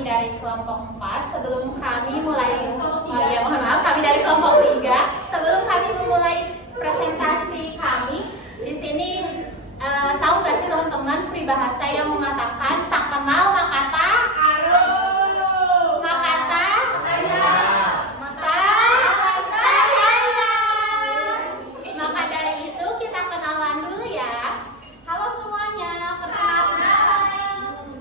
kami dari kelompok 4. Sebelum kami mulai, mohon maaf, kami dari kelompok 3. Sebelum kami memulai presentasi kami, di sini tahu nggak sih teman-teman peribahasa yang mengatakan tak kenal maka tak maka dari itu kita kenalan dulu ya. Halo semuanya,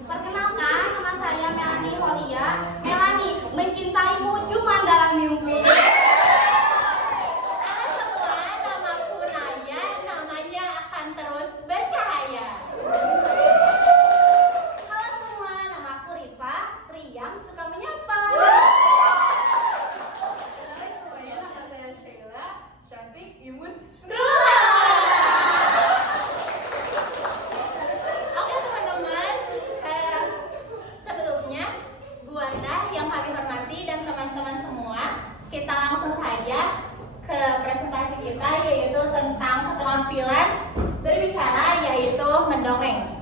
perkenalkan nama saya Melanie Holia. Melanie, mencintaimu cuma dalam mimpi. Halo semua, namaku Naya, namanya akan terus bercahaya. Halo semua, namaku Rifa, Riang suka menyapa. Hai semuanya, nama saya Sheila, cantik, imun. Oke teman-teman, sebelumnya Bu Wanda yang kami hormati dan teman-teman semua, kita langsung saja ke presentasi kita, yaitu tentang keterampilan berbicara, yaitu mendongeng.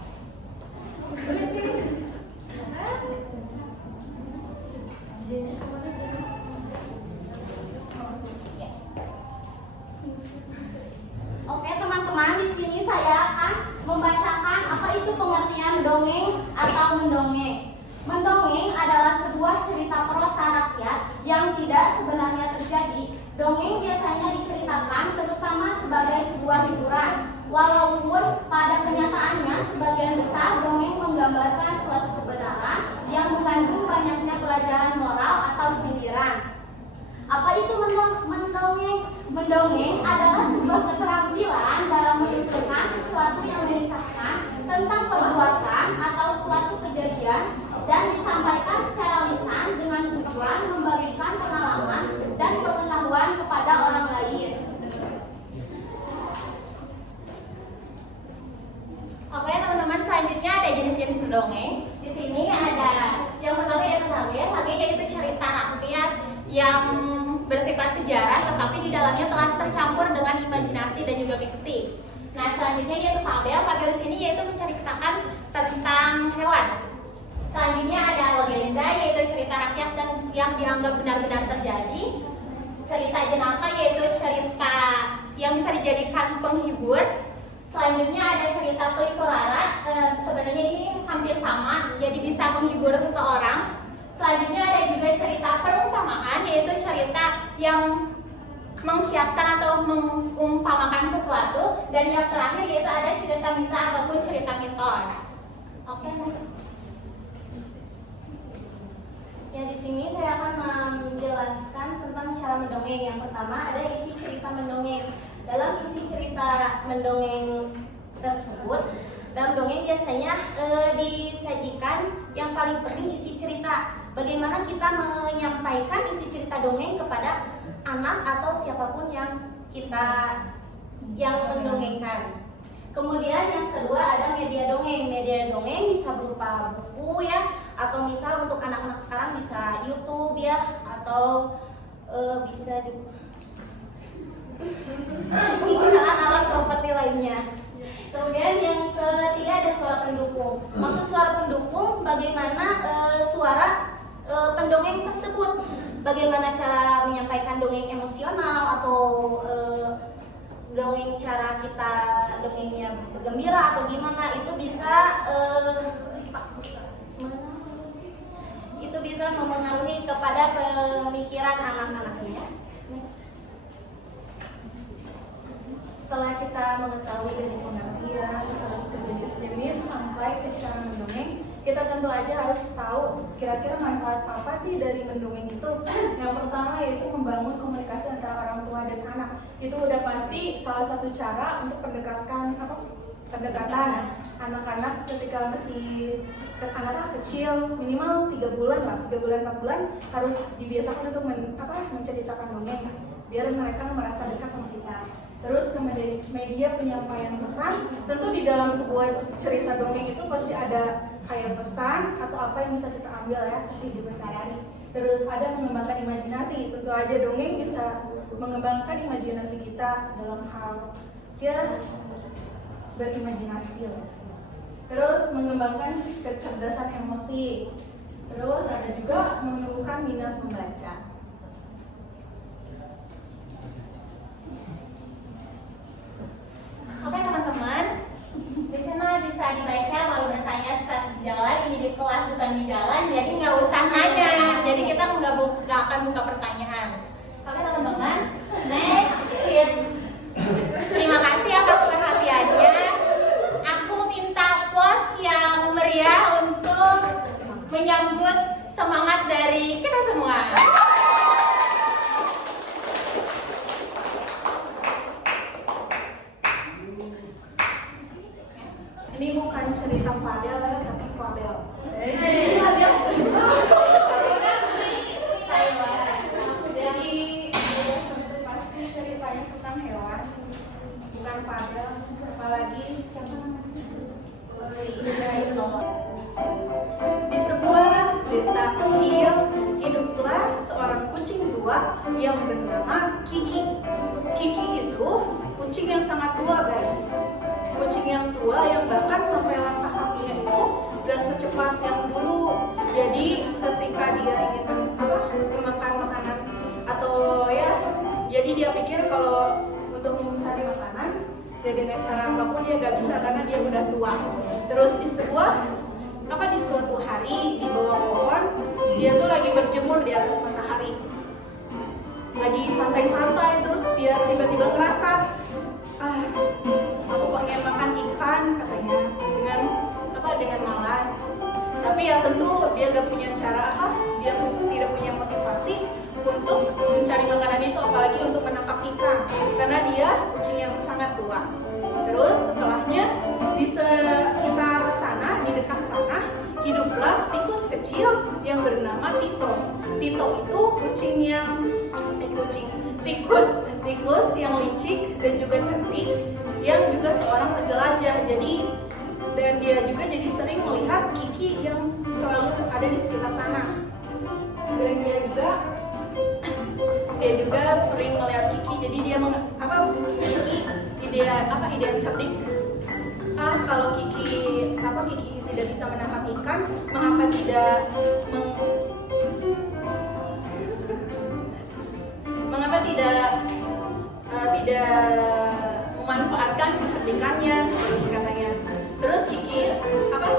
Oke teman-teman, di sini saya akan membacakan apa itu pengertian dongeng atau mendongeng. Mendongeng adalah sebuah cerita prosa rakyat yang tidak sebenarnya terjadi. Dongeng biasanya diceritakan terutama sebagai sebuah hiburan. Walaupun pada kenyataannya sebagian besar dongeng menggambarkan suatu kebenaran yang mengandung banyaknya pelajaran moral atau sindiran. Apa itu mendongeng? Mendongeng adalah sebuah keterampilan dalam menunjukkan sesuatu yang mengisahkan tentang perbuatan atau suatu kejadian dan disampaikan secara lisan dengan tujuan memberikan pengalaman dan pengetahuan kepada orang lain. Oke teman-teman, selanjutnya ada jenis-jenis mendongeng. Di sini ada yang pertama yaitu sage yaitu cerita rakyat yang bersifat sejarah, tetapi di dalamnya telah tercampur dengan imajinasi dan juga fiksi. Nah, selanjutnya yaitu fabel. Fabel di sini yaitu menceritakan tentang hewan. Selanjutnya ada legenda, yaitu cerita rakyat dan yang dianggap benar-benar terjadi. Cerita jenaka, yaitu cerita yang bisa dijadikan penghibur. Selanjutnya ada cerita pelipurara. Sebenarnya ini hampir sama, jadi bisa menghibur seseorang. Selanjutnya ada juga cerita perumpamaan, yaitu cerita yang menghiaskan atau mengumpamakan sesuatu. Dan yang terakhir yaitu ada cerita mita ataupun cerita mitos. Oke, next. Ya, di sini saya akan menjelaskan tentang cara mendongeng. Yang pertama ada isi cerita mendongeng. Dalam isi cerita mendongeng tersebut, dalam dongeng biasanya disajikan yang paling penting isi cerita. Bagaimana kita menyampaikan isi cerita dongeng kepada anak atau siapapun yang mendongengkan. Kemudian yang kedua ada media dongeng. Media dongeng bisa berupa buku ya, atau misal untuk anak-anak sekarang bisa YouTube ya, atau bisa juga penggunaan alat properti lainnya. Kemudian yang ketiga ada suara pendukung. Maksud suara pendukung bagaimana suara pendongeng tersebut, bagaimana cara menyampaikan dongeng emosional atau dongeng cara kita dongengnya gembira atau gimana, itu bisa mempengaruhi kepada pemikiran anak-anaknya. Setelah kita mengetahui dari pengertian, terus ke jenis-jenis sampai ke cara mendongeng, kita tentu aja harus tahu kira-kira manfaat apa sih dari mendongeng itu. Yang pertama yaitu membangun komunikasi antara orang tua dan anak. Itu udah pasti salah satu cara untuk pendekatan anak-anak ketika masih anak-anak kecil, minimal 3 bulan lah, 3 bulan 4 bulan harus dibiasakan untuk menceritakan dongeng biar mereka merasa dekat sama kita. Terus kemudian media penyampaian pesan, tentu di dalam sebuah cerita dongeng itu pasti ada kayak pesan atau apa yang bisa kita ambil ya di hidup sehari-hari. Terus ada mengembangkan imajinasi, tentu aja dongeng bisa mengembangkan imajinasi kita dalam hal ya berimajinasi. Terus mengembangkan kecerdasan emosi. Terus ada juga menumbuhkan minat membaca. Oke teman-teman, di sana bisa dibaca kalau misalnya saat di jalan, ini di kelas bukan di jalan, jadi nggak usah nanya. Jadi kita nggak akan buka pertanyaan. Oke teman-teman, next hit. Terima kasih atas perhatiannya. Aku minta applause yang meriah untuk menyambut semangat dari kita semua. Ini bukan cerita Fadel ya, tapi Fabel. Jadi tentu pasti ceritanya tentang hewan, bukan Fadel, apalagi siapa namanya? Di sebuah desa kecil hiduplah seorang kucing tua yang bernama Kiki. Kiki itu kucing yang sangat tua, guys. Kucing yang tua yang bahkan sampai langkah kakinya itu gak secepat yang dulu. Jadi ketika dia ingin memakan makanan atau ya, jadi dia pikir kalau untuk mencari makanan ya dengan cara apapun dia gak bisa karena dia udah tua. Terus di suatu hari di bawah pohon dia tuh lagi berjemur di atas matahari, lagi santai-santai. Terus dia tiba-tiba ngerasa aku pengen makan ikan katanya dengan malas. Tapi ya tentu dia gak punya cara dia tidak punya motivasi untuk mencari makanan itu, apalagi untuk menangkap ikan karena dia kucing yang sangat tua. Terus setelahnya di sekitar sana, di dekat sana hiduplah tikus kecil yang bernama Tito. Tito itu tikus yang licik dan juga cantik, yang juga seorang penjelajah. Dan dia juga jadi sering melihat Kiki yang selalu ada di sekitar sana. Dan dia juga sering melihat Kiki, jadi dia memiliki ide cerdik. Kalau Kiki tidak bisa menangkap ikan, mengapa tidak memanfaatkan kecerdikannya, terus katanya. Terus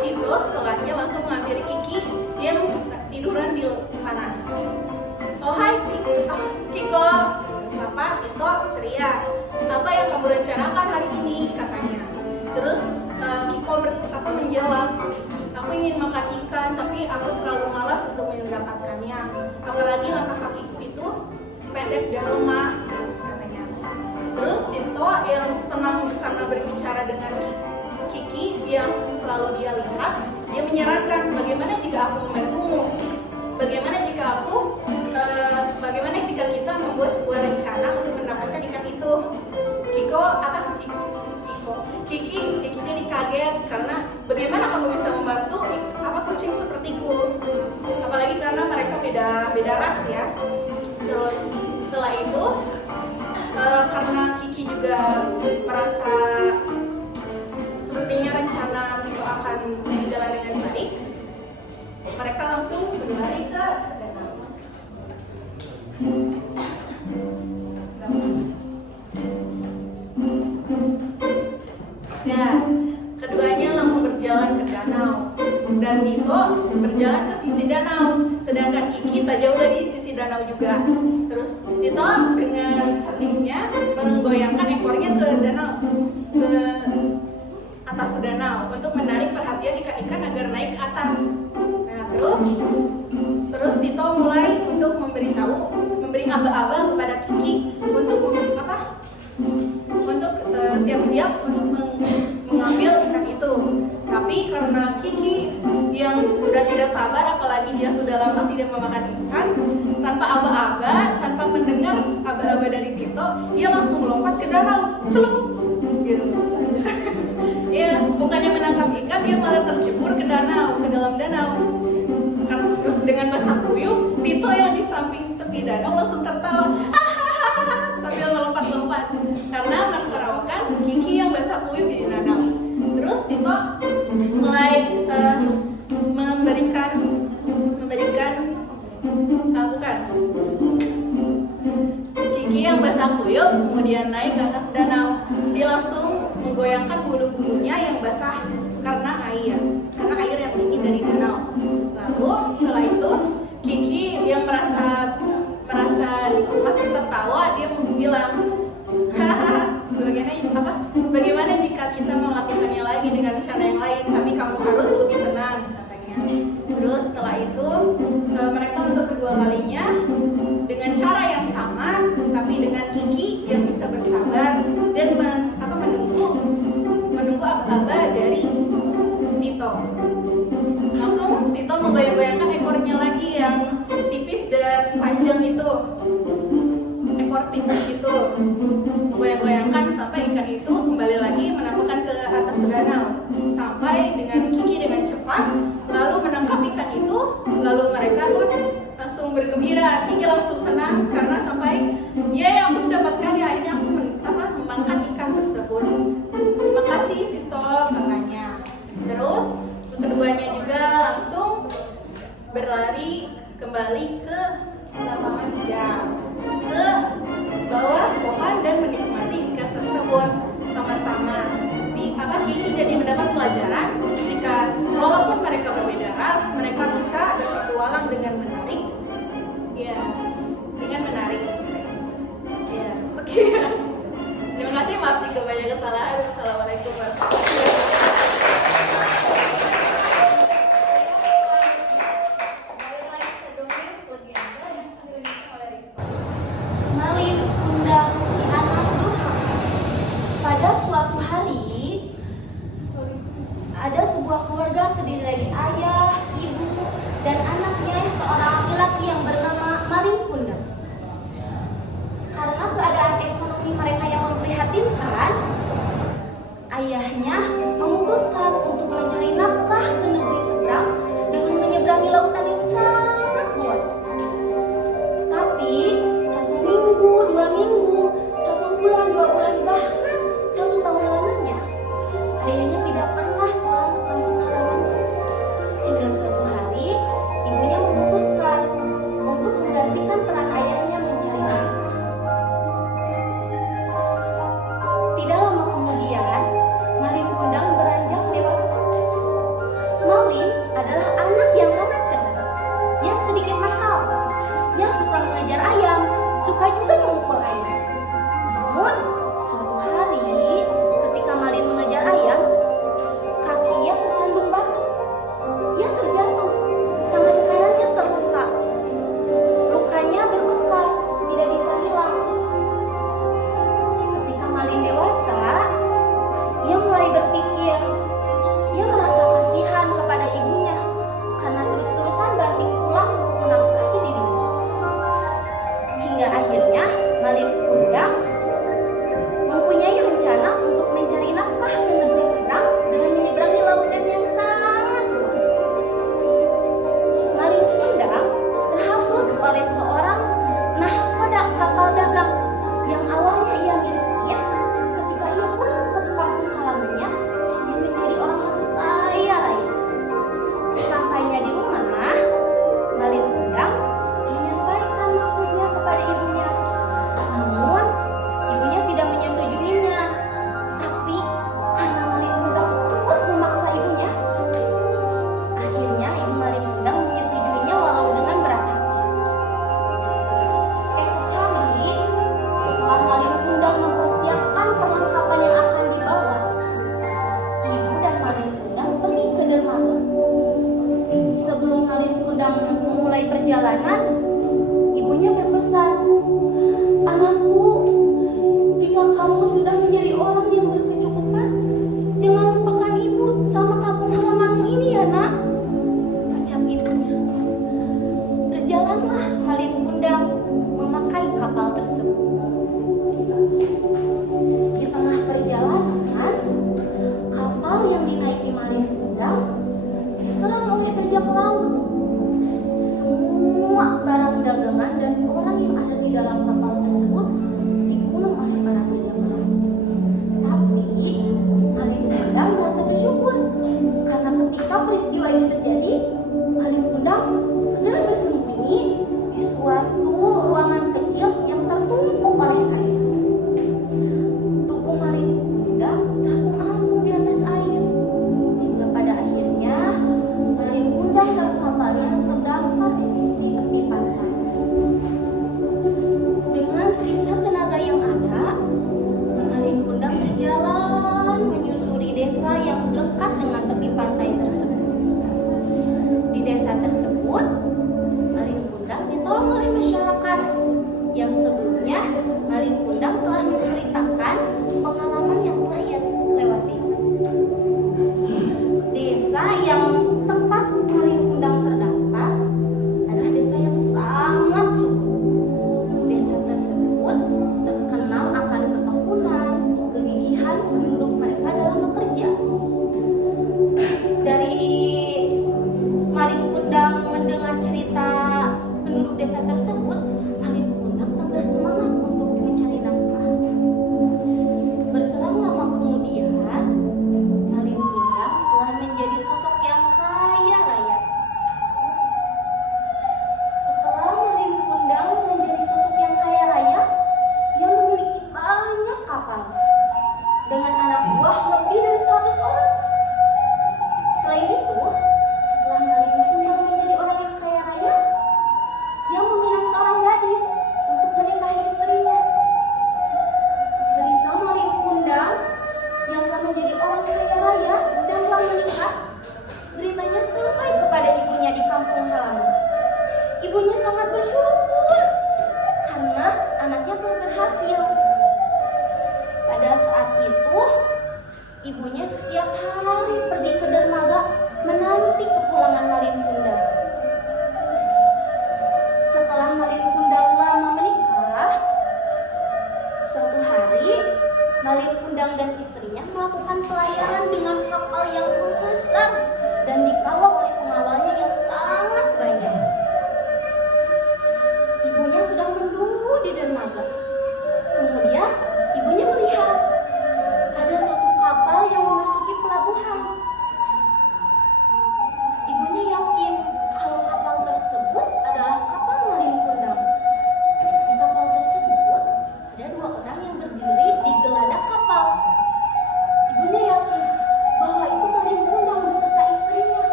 Tito setelahnya langsung mengambil Kiki yang tiduran di mana. Oh hai Kiko, sapa Tito ceria. Apa yang kamu rencanakan hari ini, katanya. Terus Kiko menjawab, aku ingin makan ikan tapi aku terlalu malas untuk mendapatkannya. Apalagi langkah kakiku itu pendek dan lemah, terus katanya. Terus Tito yang senang karena berbicara dengan Kiki yang selalu dia lihat, dia menyarankan, bagaimana jika aku membantumu? Bagaimana jika kita membuat sebuah rencana untuk mendapatkan ikan itu? Kiki jadi kaget karena bagaimana kamu bisa membantu kucing sepertiku? Apalagi karena mereka beda ras ya. Terus setelah itu karena Kiki juga merasa sepertinya rencana itu akan berjalan dengan baik, mereka langsung berlari ke danau. Nah, keduanya langsung berjalan ke danau dan Tito berjalan ke sisi danau, sedangkan Kiki tak jauh dari sisi danau juga. Terus Tito dengan cerdiknya menggoyangkan ekornya ke atas danau untuk menarik perhatian ikan-ikan agar naik ke atas. Nah, terus Tito mulai untuk memberi aba-aba kepada Kiki untuk siap-siap untuk mengambil ikan itu. Tapi karena Kiki yang sudah tidak sabar, apalagi dia sudah lama tidak memakan ikan, tanpa aba-aba, tanpa mendengar aba-aba dari Tito, dia langsung melompat ke danau, celung, gitu. Ya, bukannya menangkap ikan, dia malah terjebur ke dalam danau. Terus dengan basah kuyup, Tito yang di samping tepi danau langsung tertawa, sambil melompat-lompat karena menertawakan Kiki yang basah kuyup di danau. Terus Tito mulai memberikan duyung, kemudian naik ke atas danau. Dia langsung menggoyangkan bulu-bulunya yang basah karena air yang tinggi dari danau. Lalu setelah itu Kiki yang merasa masih tertawa, dia bilang, hahaha, bagaimana jika kita melakukannya lagi dengan cara yang lain, tapi kamu harus lebih tenang, katanya. Terus setelah itu mereka untuk kedua kalinya dengan cara yang sama, tapi dengan Kiki yang bisa bersabar dan menunggu aba-aba dari Tito. Langsung Tito menggoyang-goyangkan ekornya lagi yang tipis dan panjang itu, ekor tipis itu, menggoyang-goyangkan sampai ikan itu kembali lagi menampakkan ke atas danau. Sampai dengan Kiki dengan cepat lalu menangkap ikan itu, lalu mereka pun langsung bergembira. Kiki langsung senang karena sampai aku mendapatkan akhirnya aku memakan ikan tersebut. Terima kasih Tito, katanya. Terus keduanya juga langsung berlari kembali ke lapangan hijau, ke bawah pohon dan menikmati ikan tersebut sama-sama. Kiki jadi mendapat pelajaran jika walaupun mereka berbeda ras, mereka bisa berpetualang dengan menarik. Ya, dengan menarik. Ya, sekian. Terima kasih, maaf jika banyak kesalahan. Wassalamualaikum warahmatullahi wabarakatuh. Malin Kundang si anak durhaka. Pada suatu hari, ada sebuah keluarga terdiri dari ayah, ibu, dan anaknya seorang laki-laki yang bernama Malin Kundang. Karena keadaan ekonomi mereka yang memprihatinkan, ayahnya memutuskan untuk mencari nafkah ke negeri seberang dengan menyeberangi lautan yang sangat luas. Tapi 1 minggu, 2 minggu, 1 bulan, 2 bulan, bahkan 1 tahun lamanya, ayahnya tidak pernah pulang ke kampung halamannya. Hingga suatu hari, ibunya memutuskan untuk menggantikan peran ayahnya mencari nafkah. Tidak lama kemudian, Malin Kundang beranjak dewasa. Malin adalah anak yang sangat cerdas. Ia sedikit nakal. Ia suka mengejar ayam, suka juga memukul ayam. Namun, suatu hari ketika Malin mengejar ayam, kaki ia tersandung batu. Ia terjatuh, tangan kanannya terluka. Lukanya berbekas, tidak bisa hilang. Ketika Malin dewasa, ia mulai berpikir. Ia merasa kasihan kepada ibunya karena terus-terusan banting tulang untuk menafkahi dirinya. Hingga akhirnya Malin Kundang mempunyai rencana untuk mencari nafkah ke negeri seberang dengan menyeberangi lautan yang sangat luas. Malin Kundang terhasut oleh seorang nahkoda kapal dagang yang awalnya ia miskin. Ketika ia pulang ke kampung halamannya, dia menjadi orang yang kaya raya. Sesampainya di rumah, Malin Kundang menyampaikan maksudnya kepada ibunya. Namun, ibunya tidak menyetujuinya. Tapi, karena Malin Kundang terus memaksa ibunya, akhirnya ibu Malin Kundang menyetujuinya walau dengan berat hati. Esok hari, setelah Malin Kundang mempersiapkan perlengkapan yang akan dibawa, ibu dan Malin Kundang pergi ke dermaga. Sebelum Malin Kundang memulai perjalanan, ibunya berpesan, "Anakku, jika kamu sudah menjadi orang yang berkecukupan, jangan lupakan ibu sama kampung halamanmu ini ya nak," ucap ibunya. Berjalanlah Malin Kundang memakai kapal tersebut. Di tengah perjalanan, kapal yang dinaiki Malin Kundang diserang oleh bajak laut. Semua barang dagangan dan orang yang ada di dalam kapal tersebut dibunuh oleh para bajak laut. Tapi Malin Kundang merasa bersyukur karena ketika peristiwa ini terjadi, Malin Kundang segera bersembunyi di suatu ruangan kecil yang tertumpuk oleh kain.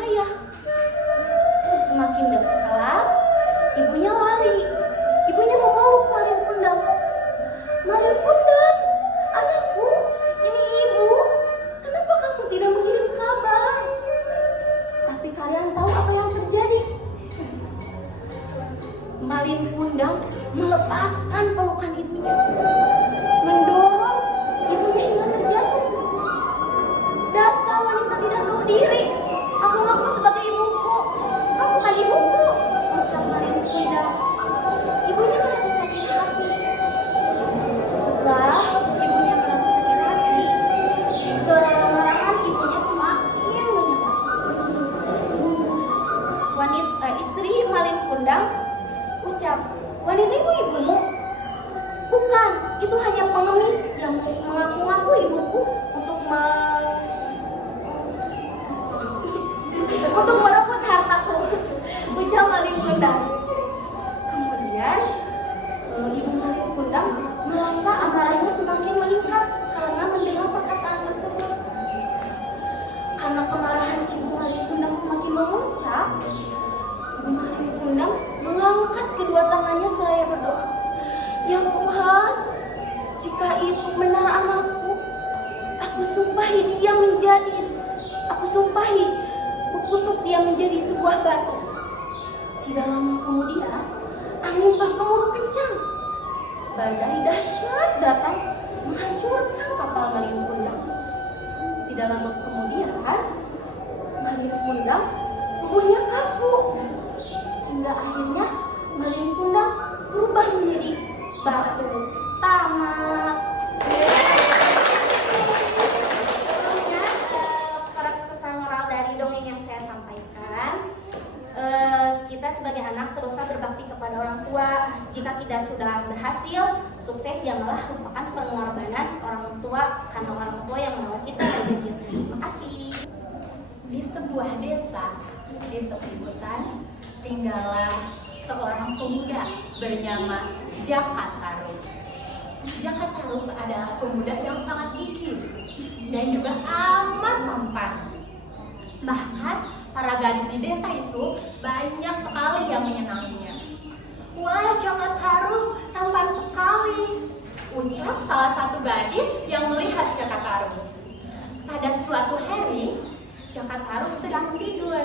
saya. Terus semakin dekat, ibunya lari. Ibunya memeluk Malin Kundang. Malin Kundang, anakku, ini ibu. Kenapa kamu tidak mengirim kabar? Tapi kalian tahu apa yang terjadi? Malin Kundang melepaskan pelukan ibunya, mendorong ibunya hingga terjatuh. Dasar wanita tidak tahu diri. Aku ngaku sebagai ibuku. Kamu kan ibuku, ucap Malin Kundang. Ibunya merasa sakit hati. Setelah ibunya merasa sakit hati, kemarahan ibunya semakin menyebar. Istri Malin Kundang ucap, wanita itu ibumu? Bukan, itu hanya pengemis yang mengaku-ngaku ibuku untuk merebut hartaku, ucap Malin Kundang. Kemudian ibu Malin Kundang merasa amarahnya semakin meningkat karena mendengar perkataan tersebut. Karena kemarahan ibu Malin Kundang semakin memuncak, ibu Malin Kundang mengangkat kedua tangannya seraya berdoa. Ya Tuhan, jika itu benar anakku, aku sumpahi kukutuk dia menjadi sebuah batu. Tidak lama kemudian, angin bergemuruh kencang. Badai dahsyat datang menghancurkan kapal Malin Kundang. Tidak lama kemudian, Malin Kundang tubuhnya kaku. Hingga akhirnya Malin Kundang berubah menjadi batu. Tamat. Sebelumnya, para pesan moral dari dongeng yang saya sampaikan, kita sebagai anak teruslah berbakti kepada orang tua. Jika kita sudah berhasil, sukses, janganlah lupakan pengorbanan orang tua karena orang tua yang merawat kita dari kecil. Terima kasih. Di sebuah desa di tepi hutan tinggallah seorang pemuda bernama Jaka Tarub. Jaka Tarub adalah pemuda yang sangat gigih dan juga amat tampan. Bahkan para gadis di desa itu banyak sekali yang menyenanginya. Wah, Jaka Tarub tampan sekali, ucap salah satu gadis yang melihat Jaka Tarub. Pada suatu hari, Jaka Tarub sedang tidur,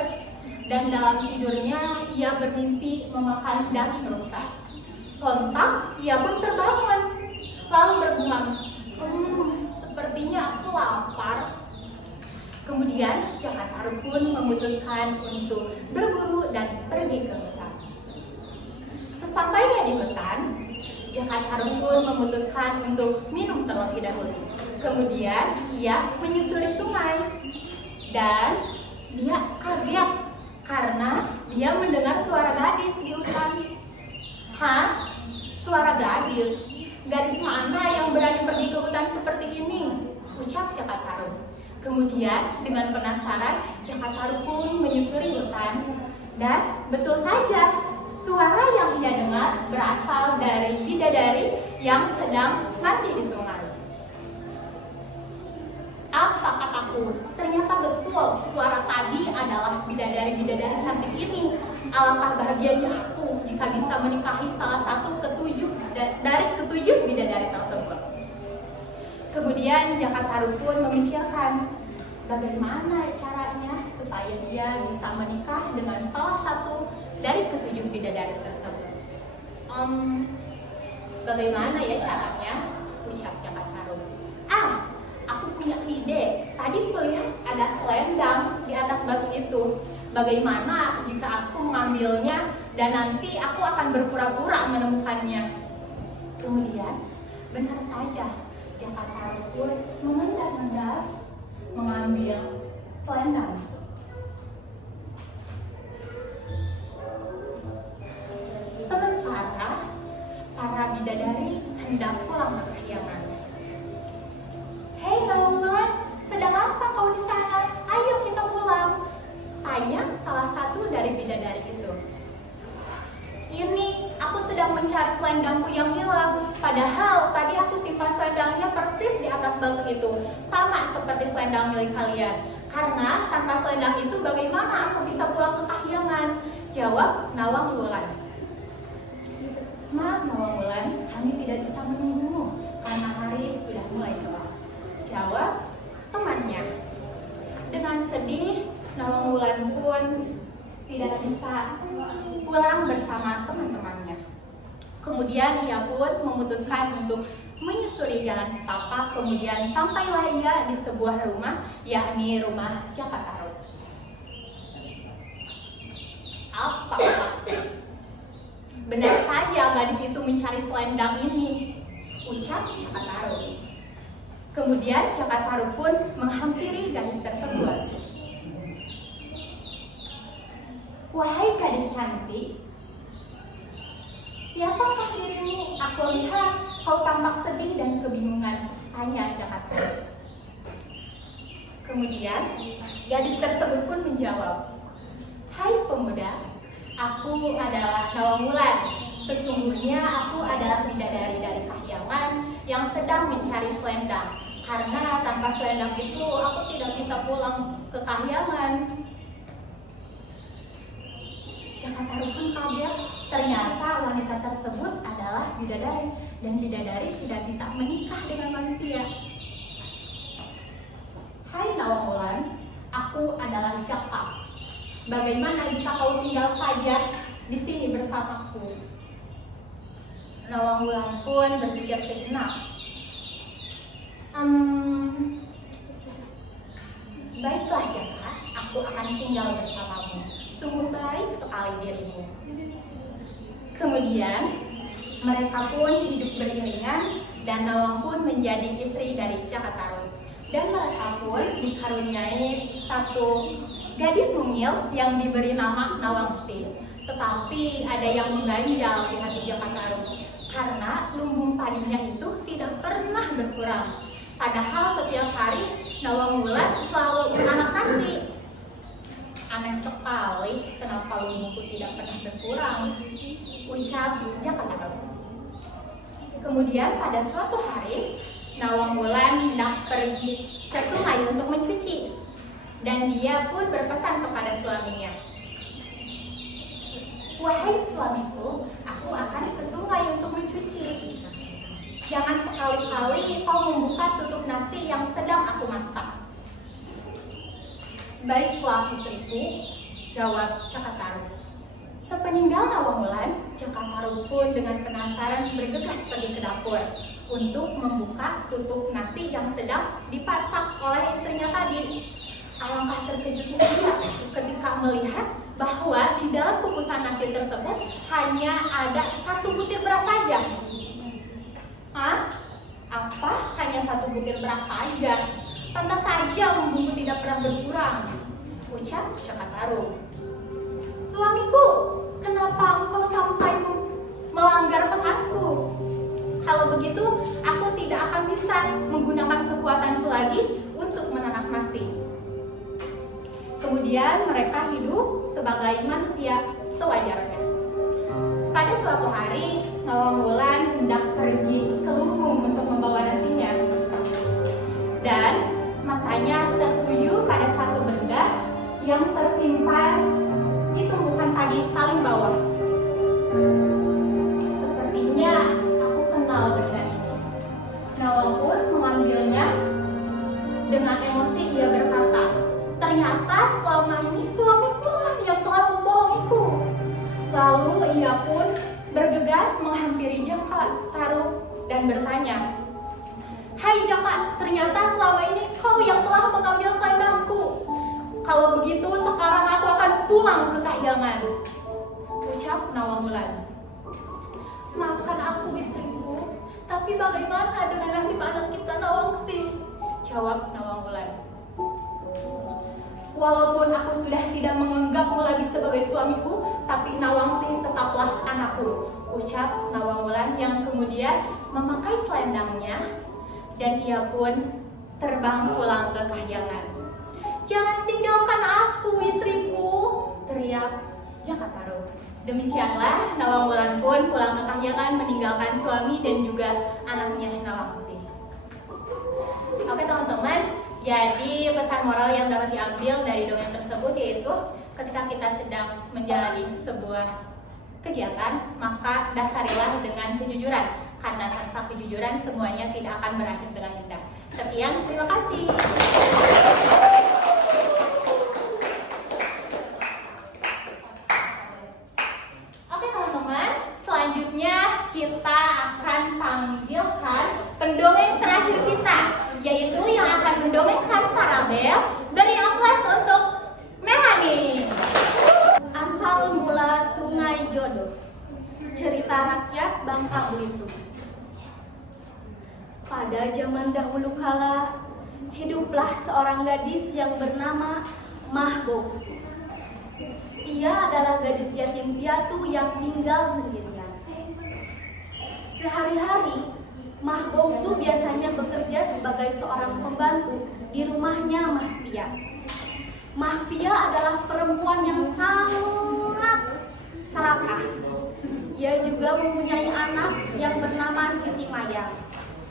dan dalam tidurnya ia bermimpi memakan daging rusa. Sontak ia pun terbangun, lalu bergumam, sepertinya aku lapar. Kemudian Jaka Tarub pun memutuskan untuk berburu dan pergi ke hutan. Sesampainya di hutan, Jaka Tarub pun memutuskan untuk minum terlebih dahulu. Kemudian ia menyusuri sungai dan dia kaget karena dia mendengar suara gadis di hutan. Hah? Suara gadis? Gadis mana yang berani pergi ke hutan seperti ini? Ucap Jaka Tarub. Kemudian dengan penasaran, Jaka Tarub pun menyusuri hutan. Dan betul saja, suara yang ia dengar berasal dari bidadari yang sedang mandi di sungai. Apa kataku? Ternyata betul, suara tadi adalah bidadari-bidadari cantik ini. Alangkah bahagianya aku jika bisa menikahi salah satu dari ketujuh bidadari tersebut. Kemudian Jaka Tarub pun memikirkan bagaimana caranya supaya dia bisa menikah dengan salah satu dari ketujuh bidadari tersebut. Bagaimana ya caranya? Ucap Jaka Tarub. Aku punya ide. Tadi kulihat ada selendang di atas batu itu. Bagaimana jika aku mengambilnya dan nanti aku akan berpura-pura menemukannya? Kemudian, benar saja, Jaka Tarub pun mengendap-endap mengambil selendang itu. Sementara para bidadari hendak pulang ke kediaman. Hei Nauman, sedang apa kau di sana? Ayo kita pulang, tanya salah satu dari bidadari itu. Ini, aku sedang mencari selendangku yang hilang. Padahal tadi aku simpan selendangnya persis di atas batu itu, sama seperti selendang milik kalian. Karena tanpa selendang itu bagaimana aku bisa pulang ke Kahyangan? Jawab Nawang Wulan. Maaf Nawang Wulan, kami tidak bisa menunggumu karena hari sudah mulai gelap. Jawab temannya. Dengan sedih, Nawang Wulan pun tidak bisa pulang bersama teman-temannya. Kemudian ia pun memutuskan untuk menyusuri jalan setapak, kemudian sampailah ia di sebuah rumah, yakni rumah Jaka Tarub. Apa? Benar saja gadis itu mencari selendang ini, ucap Jaka Tarub. Kemudian Jaka Tarub pun menghampiri gadis tersebut. Wahai gadis cantik, siapakah dirimu? Aku lihat kau tampak sedih dan kebingungan, tanya Jaka Tarub. Kemudian gadis tersebut pun menjawab, hai pemuda, aku adalah Nawang Wulan. Sesungguhnya aku adalah bidadari dari Kahyangan yang sedang mencari selendang. Karena tanpa selendang itu aku tidak bisa pulang ke Kahyangan. Jaka Tarub pun kaget. Ternyata wanita tersebut adalah bidadari, dan bidadari tidak bisa menikah dengan manusia. Hai Nawang Wulan, aku adalah Jaka. Bagaimana jika kau tinggal saja di sini bersamaku? Nawang Wulan pun berpikir sejenak. Baiklah Jaka, aku akan tinggal bersamamu. Sungguh baik sekali dirimu. Kemudian mereka pun hidup beriringan dan Nawang pun menjadi istri dari Jaka Tarub. Dan mereka pun dikaruniai satu gadis mungil yang diberi nama Nawangsi. Tetapi ada yang mengganjal di hati Jaka Tarub karena lumbung padinya itu tidak pernah berkurang. Padahal setiap hari Nawang Wulan selalu anak nasi. Aneh sekali, kenapa lumbungku tidak pernah berkurang, ucap Jaka Tarub. Kemudian pada suatu hari, Nawang Wulan hendak pergi ke sungai untuk mencuci. Dan dia pun berpesan kepada suaminya, wahai suamiku, aku akan ke sungai untuk mencuci. Jangan sekali-kali kau membuka tutup nasi yang sedang aku masak. Baiklah istriku, jawab Jaka Tarub. Sepeninggal Nawang Wulan, Jaka Tarub pun dengan penasaran bergegas pergi ke dapur untuk membuka tutup nasi yang sedang dipasak oleh istrinya tadi. Alangkah terkejutnya dia ketika melihat bahwa di dalam kukusan nasi tersebut hanya ada satu butir beras saja. Hah? Apa? Hanya satu butir beras saja? Pantas saja lumbungku tidak pernah berkurang, ucap Jaka Tarub. Suamiku, kenapa engkau sampai melanggar pesanku? Kalau begitu, aku tidak akan bisa menggunakan kekuatanku lagi untuk menanak nasi. Kemudian mereka hidup sebagai manusia sewajarnya. Pada suatu hari, Nawang Wulan hendak pergi ke lumbung untuk membawa nasinya. Dan matanya tertuju pada satu benda yang tersimpan di tumpukan padi paling bawah. Sepertinya aku kenal benda ini. Nawang pun mengambilnya. Dengan emosi ia berkata, ternyata selama ini suamiku lah yang telah membohongiku. Lalu ia pun bergegas menghampiri Jaka Tarub dan bertanya, hai Jaka, ternyata selama ini kau yang telah mengambil selendangku. Kalau begitu sekarang aku akan pulang ke Kahyangan, ucap Nawang Wulan. Maafkan aku istriku, tapi bagaimana dengan nasib anak kita Nawangsi? Jawab Nawang Wulan. Walaupun aku sudah tidak menganggapmu lagi sebagai suamiku, tapi Nawangsi tetaplah anakku, ucap Nawang Wulan yang kemudian memakai selendangnya dan ia pun terbang pulang ke Kahyangan. Jangan tinggalkan aku istriku, teriak Jaka Tarub. Demikianlah Nawang Wulan pun pulang ke Kahyangan meninggalkan suami dan juga anaknya Nawangsi. Oke teman-teman, Jadi pesan moral yang dapat diambil dari dongeng tersebut yaitu ketika kita sedang menjalani sebuah kegiatan, maka dasarilah dengan kejujuran, karena tanpa kejujuran semuanya tidak akan berakhir dengan indah. Sekian, terima kasih. Oke teman-teman, selanjutnya kita akan panggilkan pendongeng terakhir kita, yaitu yang akan mendongengkan parabel. Beri aplaus untuk Melanie. Asal mula Sungai Jodoh. Cerita rakyat Bangka Belitung. Pada zaman dahulu kala, hiduplah seorang gadis yang bernama Mah Bongsu. Ia adalah gadis yatim piatu yang tinggal sendirian. Sehari-hari, Mah Bongsu biasanya bekerja sebagai seorang pembantu di rumahnya Mah Pia. Mah Pia adalah perempuan yang sangat serakah. Ia juga mempunyai anak yang bernama Siti Mayang.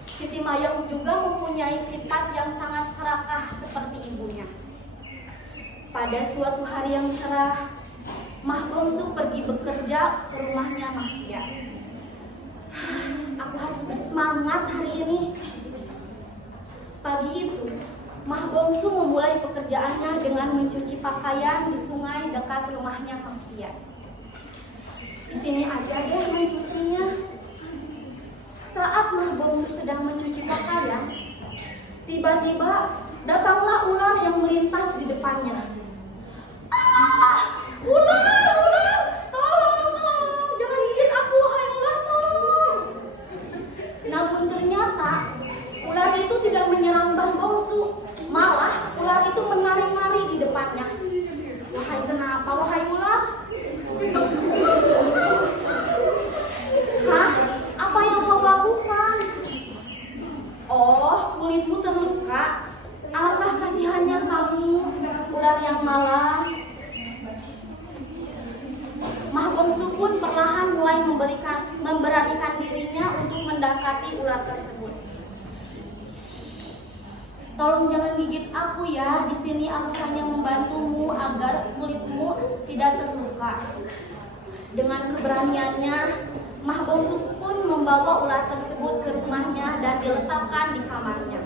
Siti Mayang juga mempunyai sifat yang sangat serakah seperti ibunya. Pada suatu hari yang cerah, Mah Bongsu pergi bekerja ke rumahnya Mah Pia. Aku harus bersemangat hari ini. Pagi itu, Mah Bongsu memulai pekerjaannya dengan mencuci pakaian di sungai dekat rumahnya Mah Pia. Di sini aja deh mencucinya. Saat Mah Bongsu sedang mencuci pakaian, tiba-tiba datanglah ular yang melintas di depannya. Ular! Tolong! Jangan gigit aku, wahai ular, tolong! Namun ternyata, ular itu tidak menyerang Mah Bongsu. Malah, ular itu menari-nari di depannya. Wahai kenapa, wahai ular? Hah? Apa yang kau lakukan? Oh, kulitmu terluka. Alangkah kasihannya kamu, ular yang malang. Mah Bongsu pun perlahan mulai memberanikan dirinya untuk mendekati ular tersebut. Tolong jangan gigit aku ya. Di sini aku hanya membantumu agar kulitmu tidak terluka. Dengan keberaniannya, Mah Bongsu pun membawa ular tersebut ke rumahnya dan diletakkan di kamarnya.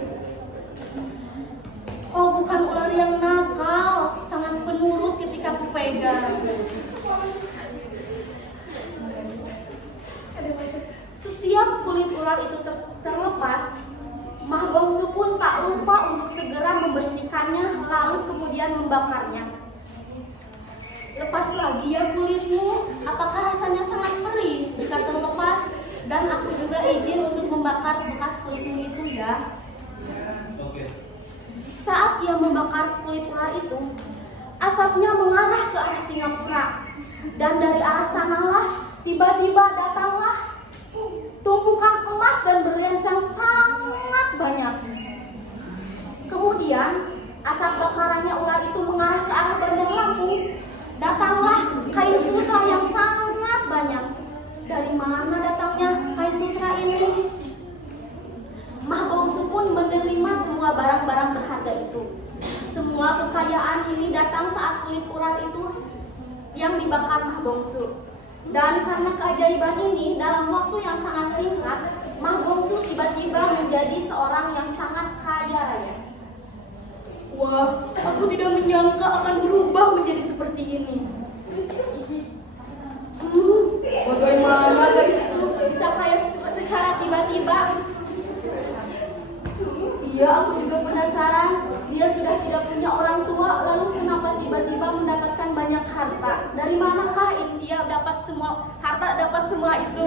Kau bukan ular yang nakal, sangat penurut ketika kupegang. Setiap kulit ular itu terlepas, Mah Bongsu pun tak lupa untuk segera membersihkannya lalu kemudian membakarnya. Lepas lagi ya kulitmu, apakah rasanya sangat perih jika terlepas? Dan aku juga izin untuk membakar bekas kulitmu itu ya. Saat ia membakar kulit ular itu, asapnya mengarah ke arah Singapura. Dan dari arah sanalah tiba-tiba datanglah tumpukan emas dan berlian yang sangat banyak. Kemudian asap bakarannya ular itu mengarah ke arah Bandar Lampung. Datanglah kain sutra yang sangat banyak. Dari mana datangnya kain sutra ini? Mah Bongsu pun menerima semua barang-barang berharga itu. Semua kekayaan ini datang saat kulit ular itu yang dibakar Mah Bongsu. Dan karena keajaiban ini, dalam waktu yang sangat singkat, Mah Bongsu tiba-tiba menjadi seorang yang sangat kaya raya. Wah, aku tidak menyangka akan berubah menjadi seperti ini. Bagaimana gadis itu bisa kaya secara tiba-tiba? Iya, aku juga penasaran. Dia sudah tidak punya orang tua, lalu kenapa tiba-tiba mendapatkan banyak harta? Dari manakah dia dapat semua harta, dapat semua itu?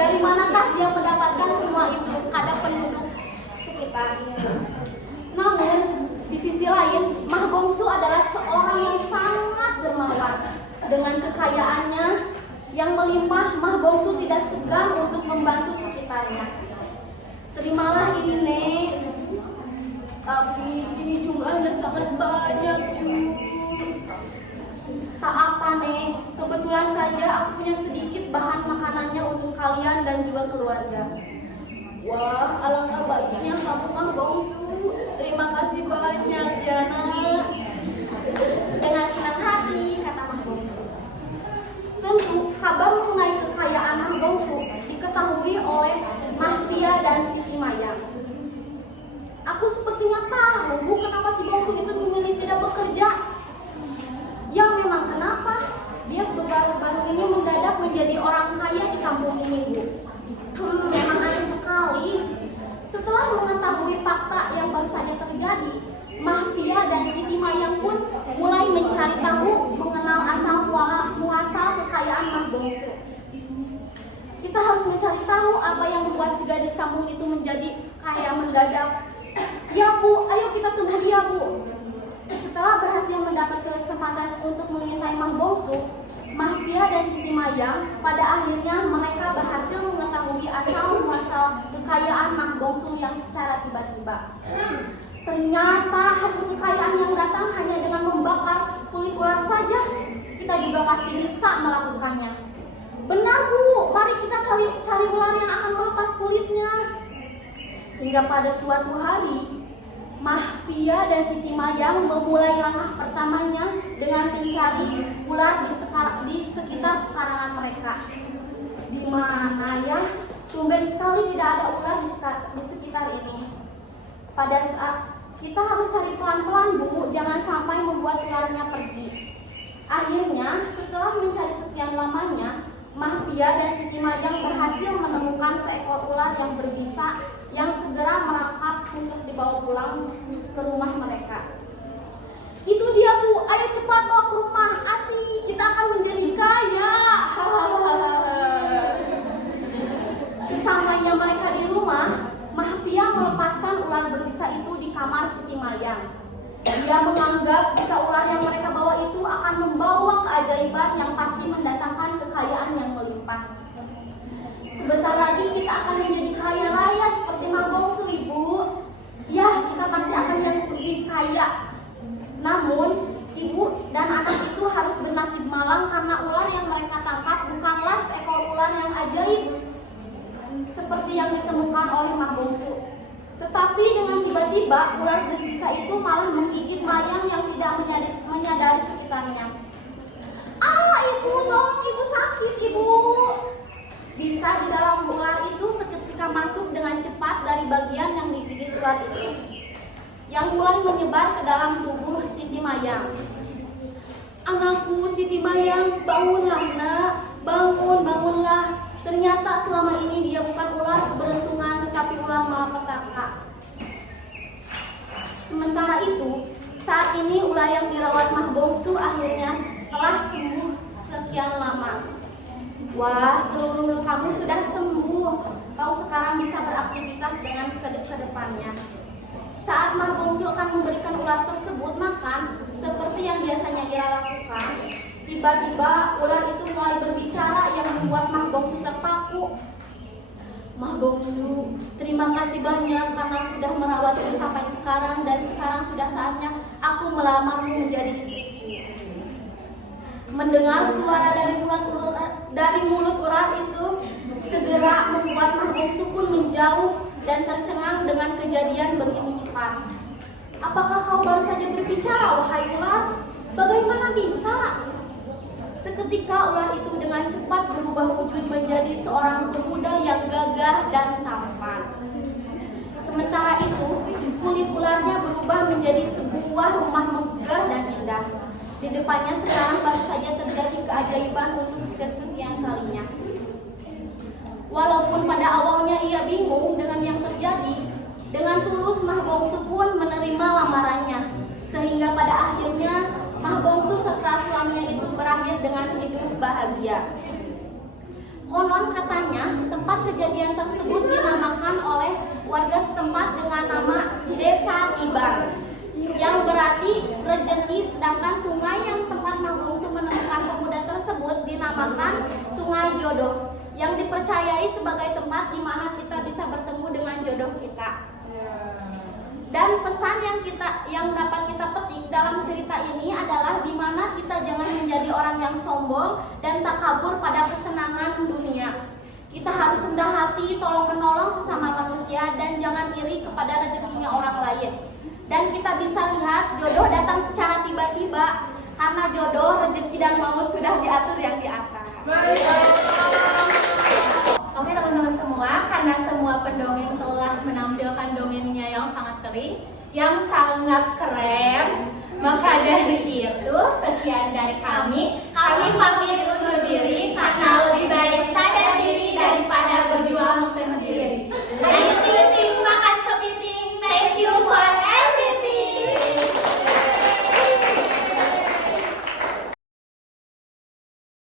Dari manakah dia mendapatkan semua itu? Ada penduduk sekitarnya. Namun, di sisi lain, Mah Bongsu adalah seorang yang sangat dermawan. Dengan kekayaannya yang melimpah, Mah Bongsu tidak segan untuk membantu sekitarnya. Terimalah ini, Nek. Tapi ini jumlahnya sangat banyak, cuy. Tak apa, Nek. Kebetulan saja aku punya sedikit bahan makanannya untuk kalian dan juga keluarga. Wah, alangkah baiknya kamu mah bongsu. Terima kasih banyak ya nak. Dengan senang hati, kata Mah Bongsu. Tentu kabar mengenai kekayaan Mah Bongsu diketahui oleh Mah Pia dan Siti Maya. Aku sepertinya tahu kenapa si Bongsu itu memilih tidak bekerja. Ya memang kenapa? Dia baru-baru ini mendadak menjadi orang kaya di kampung ini, Bu. Memang aneh sekali. Setelah mengetahui fakta yang baru saja terjadi, Mah Pia dan Siti Mayang pun mulai mencari tahu mengenal asal muasal kekayaan Mah Bongsu. Kita harus mencari tahu apa yang membuat si gadis kampung itu menjadi kaya mendadak. Ya Bu, ayo kita temui dia Bu. Setelah berhasil mendapat kesempatan untuk mengintai Mah Bongsu, Mah Pia dan Siti Mayang pada akhirnya mereka berhasil mengetahui asal muasal kekayaan Mah Bongsu yang secara tiba-tiba. Ternyata hasil kekayaan yang datang hanya dengan membakar kulit ular saja. Kita juga pasti bisa melakukannya. Benar Bu, mari kita cari ular yang akan melepas kulitnya. Hingga pada suatu hari, Mah Pia dan Siti Mayang memulai langkah pertamanya dengan mencari ular di sekitar pekarangan mereka. Di mana ya? Tumben sekali tidak ada ular di sekitar ini. Pada saat kita harus cari pelan-pelan Bu, jangan sampai membuat ularnya pergi. Akhirnya setelah mencari sekian lamanya, Mah Pia dan Siti Mayang berhasil menemukan seekor ular yang berbisa yang segera merangkap untuk dibawa pulang ke rumah mereka. Itu dia Bu, ayo cepat bawa ke rumah. Asik, kita akan menjadi kaya. Sesamanya mereka di rumah, Mah Pia melepaskan ular berbisa itu di kamar Siti Mayang. Dia menganggap jika ular yang mereka bawa itu akan membawa keajaiban yang pasti mendatangkan kekayaan yang melimpah. Sebentar lagi kita akan menjadi kaya raya seperti Mah Bongsu, Ibu. Ya, kita pasti akan yang lebih kaya. Namun, ibu dan anak itu harus bernasib malang karena ular yang mereka tangkap bukanlah seekor ular yang ajaib seperti yang ditemukan oleh Mah Bongsu. Tetapi dengan tiba-tiba ular berbisa itu malah menggigit Mayang yang tidak menyadari sekitarnya. Ah, Ibu, tolong Ibu, sakit Ibu. Bisa di dalam ular itu seketika masuk dengan cepat dari bagian yang digigit ular itu, yang mulai menyebar ke dalam tubuh Siti Mayang. Anakku Siti Mayang, bangunlah nak, bangunlah. Ternyata selama ini dia bukan ular keberuntungan tetapi ular malapetaka. Sementara itu, saat ini ular yang dirawat Mah Bongsu akhirnya telah sembuh sekian lama. Wah, seluruh lukamu sudah sembuh. Kau sekarang bisa beraktivitas dengan kedepannya. Saat Mah Bongsu akan memberikan ular tersebut makan, seperti yang biasanya ia lakukan, tiba-tiba ular itu mulai berbicara yang membuat Mah Bongsu terpaku. Mah Bongsu, terima kasih banyak karena sudah merawatku sampai sekarang dan sekarang sudah saatnya aku melamarmu menjadi istriku. Mendengar suara dari mulut ular itu segera membuat Mah Bongsu pun menjauh dan tercengang dengan kejadian begitu cepat. Apakah kau baru saja berbicara, wahai ular? Bagaimana bisa? Seketika ular itu dengan cepat berubah wujud menjadi seorang pemuda yang gagah dan tampan. Sementara itu, kulit ularnya berubah menjadi sebuah rumah megah dan indah. Di depannya sekarang baru saja terjadi keajaiban untuk kesekian kalinya. Walaupun pada awalnya ia bingung dengan yang terjadi, dengan tulus Mah Bongsu pun menerima lamarannya. Sehingga pada akhirnya Mah Bongsu serta suaminya itu berakhir dengan hidup bahagia. Konon katanya tempat kejadian tersebut dinamakan oleh warga setempat dengan nama Desa Tiban, yang berarti rezeki, sedangkan sungai yang tempat Mah Bongsu menemukan pemuda tersebut dinamakan Sungai Jodoh, yang dipercayai sebagai tempat di mana kita bisa bertemu dengan jodoh kita. Dan pesan yang dapat kita petik dalam cerita ini adalah di mana kita jangan menjadi orang yang sombong dan takabur pada kesenangan dunia. Kita harus rendah hati, tolong menolong sesama manusia, dan jangan iri kepada rezekinya orang lain. Dan kita bisa lihat jodoh datang secara tiba-tiba, karena jodoh, rezeki dan maut sudah diatur yang di atas. Oke teman-teman semua, karena semua pendongeng telah menampilkan dongengnya yang sangat keren, yang sangat keren, maka dari itu sekian dari kami pamit undur